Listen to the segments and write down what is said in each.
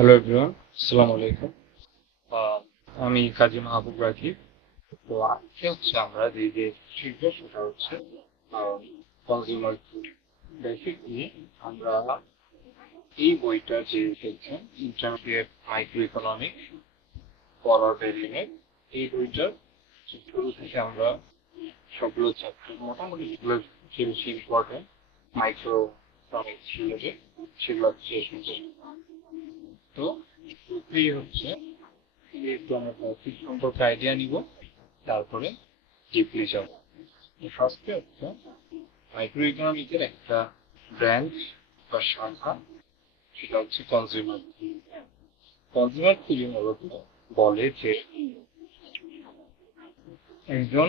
Hello everyone আসসালামু আলাইকুম আমি কাজী মাহবুব রাকিব। তো আজকে হচ্ছে আমরা যে যে শিখব সেটা হচ্ছে কনজিউমার বেসিকলি আমরা এই বইটা যে দেখছেন ইন্টারমিডিয়েট মাইক্রো ইকোনমিক পড়ার বেরিয়ে এই বইটার শুরু থেকে আমরা সবগুলো চ্যাপ্টার মোটামুটি যেগুলো যে বেশি ইম্পর্টেন্ট মাইক্রো ইকোনমিক্স রিলেটেড সেগুলো শেষ তো এই হচ্ছে একটু আমরা টপিক সম্পর্কে আইডিয়া নিব। তারপরে ডিপলি যাব। ফার্স্টে হচ্ছে মাইক্রো ইকোনমিকের একটা ব্রাঞ্চ বা শাখা, সেটা হচ্ছে কনজিউমার কনজিউমার থিওরি মূলত বলে যে একজন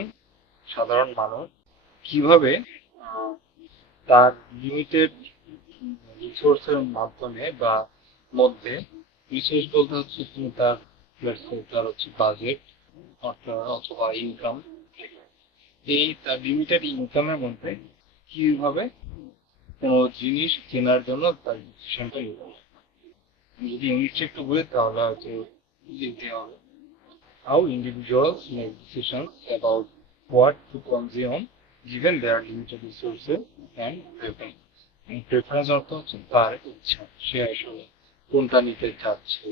সাধারণ মানুষ কীভাবে তার লিমিটেড রিসোর্সের মাধ্যমে বা মধ্যে। রিসোর্স বলতে হচ্ছে তুমি তার তার হচ্ছে বাজেট অথবা ইনকাম এই তার লিমিটেড ইনকামের মধ্যে কীভাবে কোনো জিনিস কেনার জন্য তার ডিসিশনটা নিতে যদি ইংলিশটা একটু বলি, তাহলে হয়তো লিখতে হবে। How individuals make decisions about what to consume, given their limited resources and preference. Preference অর্থ হচ্ছে তার ইচ্ছা, সে আসলে কোনটা নিতে চাচ্ছে?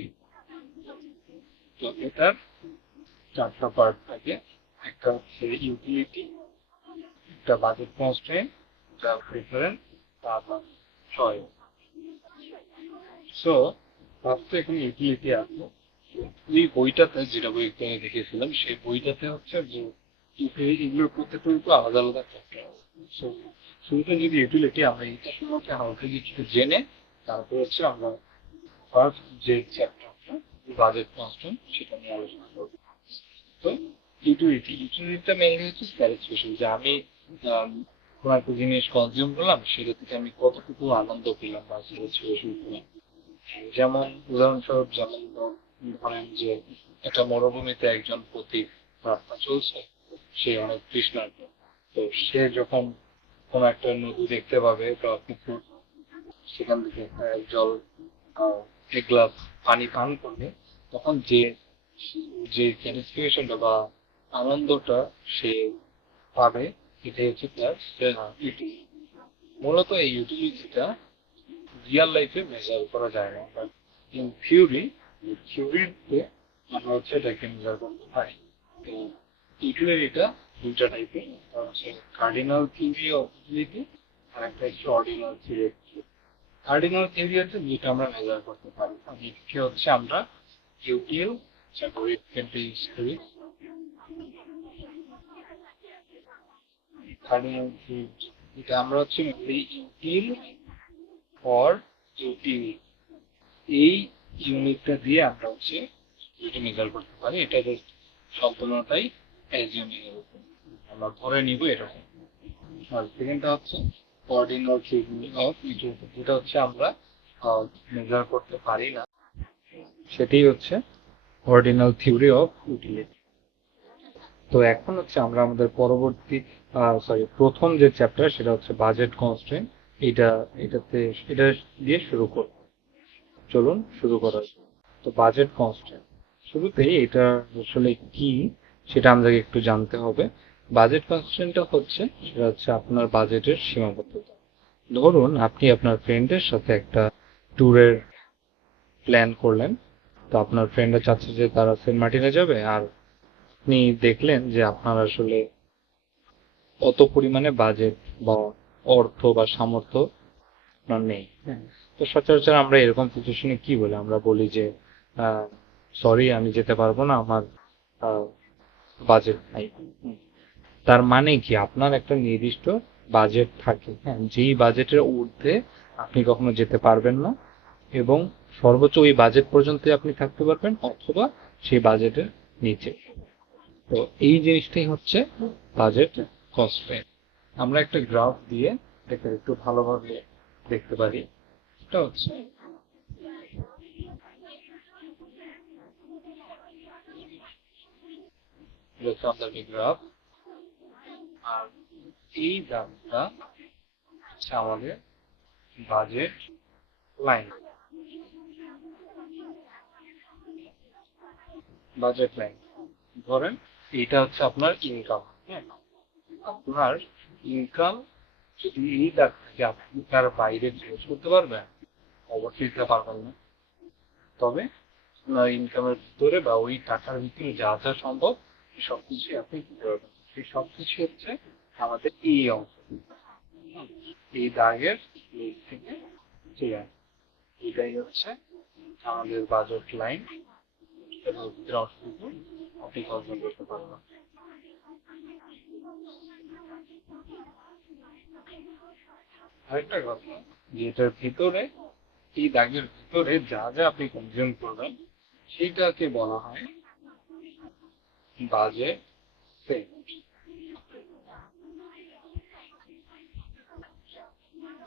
তো এটার চারটা পার্ট থাকে। একটা হচ্ছে ইউটিলিটি একটা বাজেট কনস্ট্রেন্ট একটা প্রেফারেন্স তারপর চয়েস সো ফার্স্টে এখানে ইউটিলিটি আছে। এই বইটাতে যেটা বই দেখেছিলাম, সেই বইটাতে হচ্ছে যে এগুলোর প্রত্যেকটা আলাদা আলাদা চ্যাপ্টার সো শুরুতে যদি ইউটিলিটি আমরা এটা সম্পর্কে হালকা কিছু জেনে, তারপর হচ্ছে আমরা ফার্স্ট যে চ্যাপ্টারটা বাজেট সেটা নিয়ে আলোচনা তো ইউটিলিটি ইউটিলিটিটা মেইনলি হচ্ছে যে আমি কোনো একটা জিনিস কনজিউম করলাম, সেটা থেকে আমি কতটুকু আনন্দ পেলাম বা যেমন উদাহরণস্বরূপ, যেমন ধরেন যে একটা মরুভূমিতে একজন পথিক রাস্তা চলছে, সে অনেক তৃষ্ণার্ত। তো সে যখন কোনো একটা নদী দেখতে পাবে, বা পুকুর, সেখান থেকে জল এক গ্লাস পানি পান করলে তখন যে যে স্যাটিসফ্যাকশনটা বা আনন্দটা সে পাবে এটাই হচ্ছে তার ইউটিলিটি মূলত এই ইউটিলিটিটা রিয়েল লাইফে মেজার করা যায় না। বাট ইন থিওরি থিওরিতে আমরা হচ্ছে এটাকে মেজার করতে পারি। তো ইউটিলিটিটা দুইটা টাইপের কার্ডিনাল থিওরি অফ ইউটিলিটি আর একটা হচ্ছে অর্ডিনাল থিওরি কার্ডিনাল হচ্ছে যেটা আমরা মেজার করতে পারি। আর হচ্ছে আমরা আমরা হচ্ছে ফর এই ইউনিটটা দিয়ে আমরা হচ্ছে এটা মেজার করতে পারি। এটা সম্পূর্ণটাই আমরা ধরে নিব এরকম। আর সেকেন্ডটা হচ্ছে অর্ডিনাল থিওরি অফ ইউটিলিটি যেটা হচ্ছে আমরা মেজার করতে পারি না। সেটাই হচ্ছে অর্ডিনাল থিওরি অফ ইউটিলিটি তো এখন হচ্ছে আমরা আমাদের পরবর্তী সরি প্রথম যে চ্যাপ্টার সেটা হচ্ছে বাজেট কনস্ট্রেন্ট এটা, এটাতে, এটা দিয়ে শুরু করব। চলুন শুরু করা। তো বাজেট কনস্ট্রেন্ট শুরুতেই এটা আসলে কি, সেটা আমাদেরকে একটু জানতে হবে। বাজেট কনস্ট্রেন্টটা হচ্ছে সেটা হচ্ছে আপনার বাজেটের সীমাবদ্ধতা ধরুন আপনি আপনার ফ্রেন্ডের সাথে একটা ট্যুরের প্ল্যান করলেন তো আপনার ফ্রেন্ডরা চাচ্ছে যে তারা সেন্ট মার্টিনে যাবে আর আপনি দেখলেন যে আপনার আসলে অত পরিমাণে বাজেট বা অর্থ বা সামর্থ্য আপনার নেই হ্যাঁ। তো সচরাচর আমরা এরকম সিচুয়েশনে কি বলি আমরা বলি যে সরি আমি যেতে পারব না আমার বাজেট নাই। তার মানে কি? আপনার একটা নির্দিষ্ট বাজেট থাকে। হ্যাঁ যেই বাজেটের ঊর্ধ্বে আপনি কখনো যেতে পারবেন না এবং সর্বোচ্চ ওই বাজেট পর্যন্ত আপনি থাকতে পারবেন অথবা সেই বাজেটের নিচে। তো এই জিনিসটাই হচ্ছে বাজেট কনস্ট্রেন্ট আমরা একটা গ্রাফ দিয়ে এটাকে একটু ভালোভাবে দেখতে পারি। এটা হচ্ছে এটা গ্রাফ আর এই গ্রাফটা হচ্ছে আমাদের বাজেট লাইন বাজেট লাইন ধরেন এটা হচ্ছে আপনার ইনকাম হ্যাঁ? আপনার ইনকাম যদি এই দাগ থেকে আপনি তার বাইরে খরচ করতে পারবেন, অবশ্যই তা পারবেন না। তবে আপনার ইনকামের ভিতরে বা ওই টাকার ভিতরে যা যা সম্ভব সব কিছুই আপনি করতে পারবেন। সেই সব কিছু হচ্ছে আমাদের এই অংশ। এই দাগের থেকে এটাই হচ্ছে আমাদের বাজেট লাইন আরেকটা কথা যে এটার ভিতরে, এই দাগের ভিতরে যা যা আপনি কনজিউম করবেন সেইটাকে বলা হয় বাজে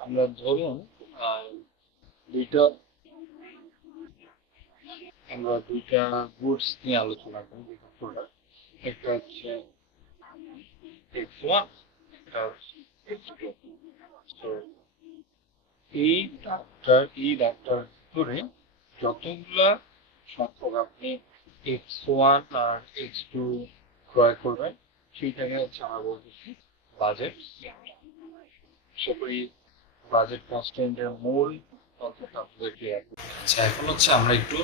আমরা ধরুন দুইটা, আমরা দুইটা গুডস নিয়ে আলোচনা করি, দুইটা প্রোডাক্ট একটা হচ্ছে এক্স ওয়ান একটা এক্স টু এই ডাক্তার এই ডাক্তার ধরে যতগুলা সংখ্যক আপনি এক্স ওয়ান আর এক্স টু ক্রয় করবেন, সেইটাকে হচ্ছে আমরা বলতেছি বাজেট আশা করি বাজেট কনস্ট্যান্টের মূল কনসেপ্ট আপনাদের ক্লিয়ার আচ্ছা এখন হচ্ছে আমরা একটু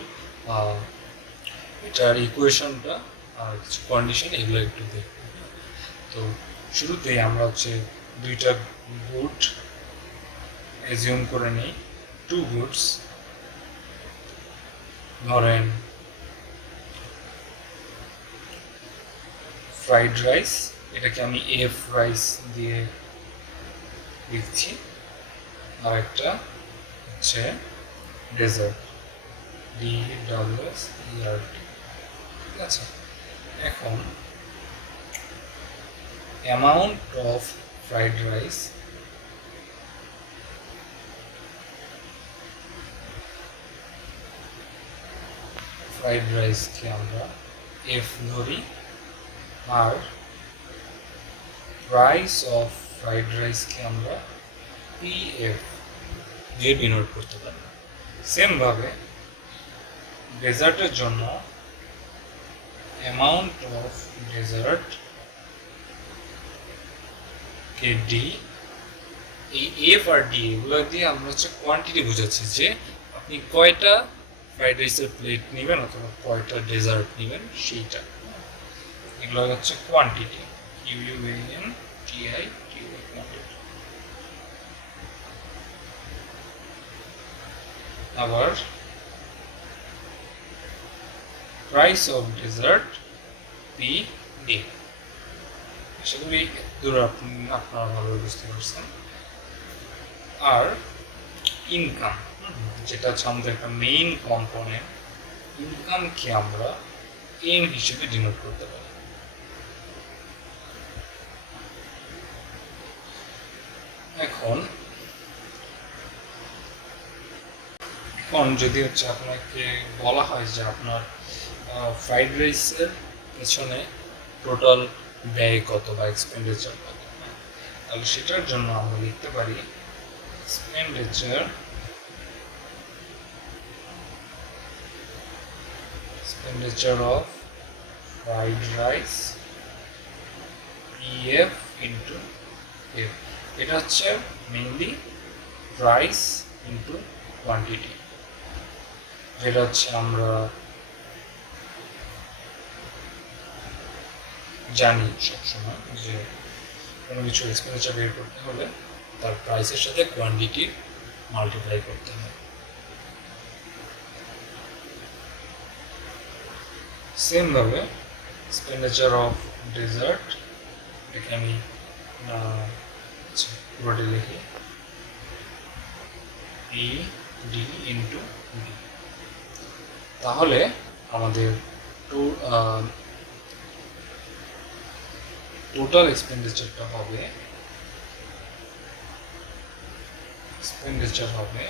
এটার ইকুয়েশনটা আর কিছু কন্ডিশন এগুলো একটু দেখব তো শুরুতেই আমরা হচ্ছে দুইটা গুড এজিউম করে নিই। টু গুডস ধরেন ফ্রাইড রাইস এটাকে আমি এফ রাইস দিয়ে লিখছি। আর একটা হচ্ছে ডেজার্ট ডি ডাব্লিউএস ইআর ঠিক আছে? এখন amount of fried rice fried রাইসকে আমরা এফ ধরি আর প্রাইস অফ ফ্রাইড রাইসকে আমরা পি এফ দিয়ে ডিনোট করতে পারি। সেমভাবে ডেজার্টের জন্য অ্যামাউন্ট অফ ডেজার্ট কে ডি এই এফ আর ডি এগুলো দিয়ে আমরা হচ্ছে কোয়ান্টিটি বোঝাচ্ছি যে আপনি কয়টা ফ্রাইড রাইসের প্লেট নেবেন অথবা কয়টা ডেজার্ট নেবেন সেইটা। এগুলো হচ্ছে quantity U U N T I T quantity আবার price of dessert P D আশা করি দূর আপনি, আপনারা ভালোভাবে বুঝতে পারছেন। আর ইনকাম যেটা হচ্ছে আমাদের একটা মেইন কম্পোনেন্ট ইনকামকে আমরা এম হিসেবে ডিনোট করতে পারি। এখন এখন যদি হচ্ছে আপনাকে বলা হয় যে আপনার ফ্রাইড রাইসের পেছনে টোটাল ব্যয় কত বা এক্সপেন্ডিচার কত হ্যাঁ, তাহলে সেটার জন্য আমরা লিখতে পারি expenditure expenditure of fried rice EF into F এটা হচ্ছে মেইনলি প্রাইস ইন্টু কোয়ান্টিটি যেটা হচ্ছে আমরা জানি সবসময় যে কোনো কিছু এক্সপেন্ডিচার বের করতে হলে তার প্রাইসের সাথে কোয়ান্টিটি মাল্টিপ্লাই করতে হয় সেম ভাবে এক্সপেন্ডিচার অফ ডেজার্ট এটাকে আমি আহ, আচ্ছা, পুরোটা লিখি। ই ডি ইন্টু ডি তাহলে আমাদের টোটাল এক্সপেন্ডিচারটা হবে এক্সপেন্ডিচার হবে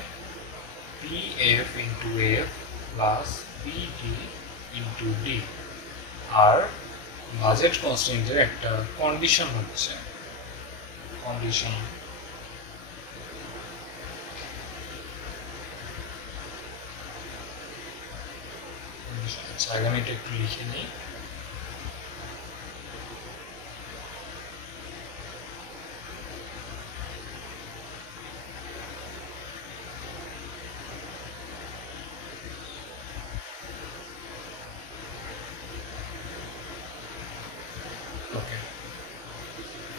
P F into F plus P D into D আর বাজেট কনস্ট্যান্টের একটা কন্ডিশন হচ্ছে কন্ডিশন কন্ডিশন আচ্ছা আগে আমি এটা একটু লিখে নিই।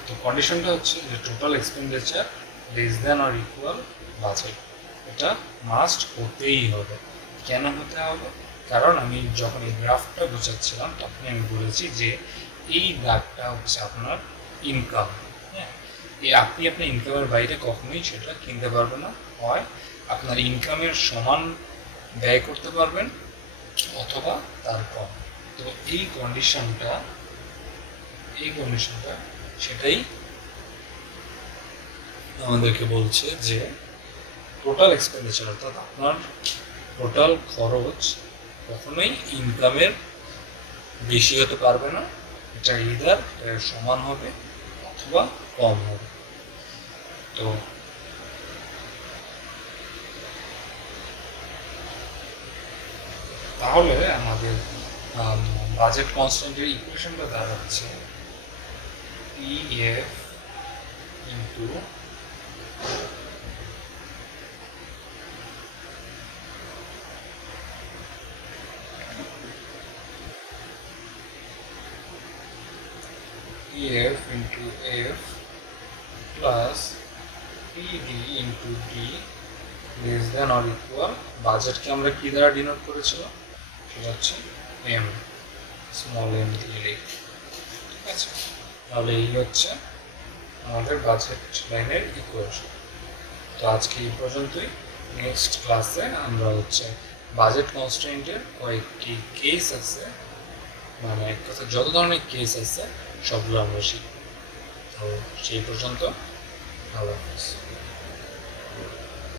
তো কন্ডিশনটা হচ্ছে যে total expenditure less than or equal budget এটা মাস্ট হতেই হবে। কেন হতে হবে? কারণ আমি যখন এই গ্রাফটা বোঝাচ্ছিলাম তখন আমি বলেছি যে এই দাগটা হচ্ছে আপনার ইনকাম হ্যাঁ? এই আপনি আপনার ইনকামের বাইরে কখনোই সেটা কিনতে পারবেন না। হয় আপনার ইনকামের সমান ব্যয় করতে পারবেন অথবা তার কম। তো এই কন্ডিশনটা এই কন্ডিশনটা সেটাই আমাদেরকে বলছে যে টোটাল এক্সপেন্ডিচার অর্থাৎ আপনার টোটাল খরচ কখনোই ইনকামের বেশি হতে পারবে না। ইদার সমান হবে অথবা কম হবে। তো তাহলে আমাদের বাজেট কনস্ট্যান্টের ইকুয়েশনটা দাঁড়াচ্ছে EF into EF into F plus PD into D less than or equal বাজেটকে আমরা কি দ্বারা ডিনোট করেছিলাম? সেটা হচ্ছে এম স্মল এম দিয়ে লিখি। ঠিক আছে? তাহলে এই হচ্ছে আমাদের বাজেট লাইনের ইকুয়েশন তো আজকে এই পর্যন্তই। নেক্সট ক্লাসে আমরা হচ্ছে বাজেট কনস্ট্রেন্টের কয়েকটি কেস আছে। মানে এক কথা, যত ধরনের কেস আছে সবগুলো আমরা শিখব তো সেই পর্যন্ত ভালো হাফেজ।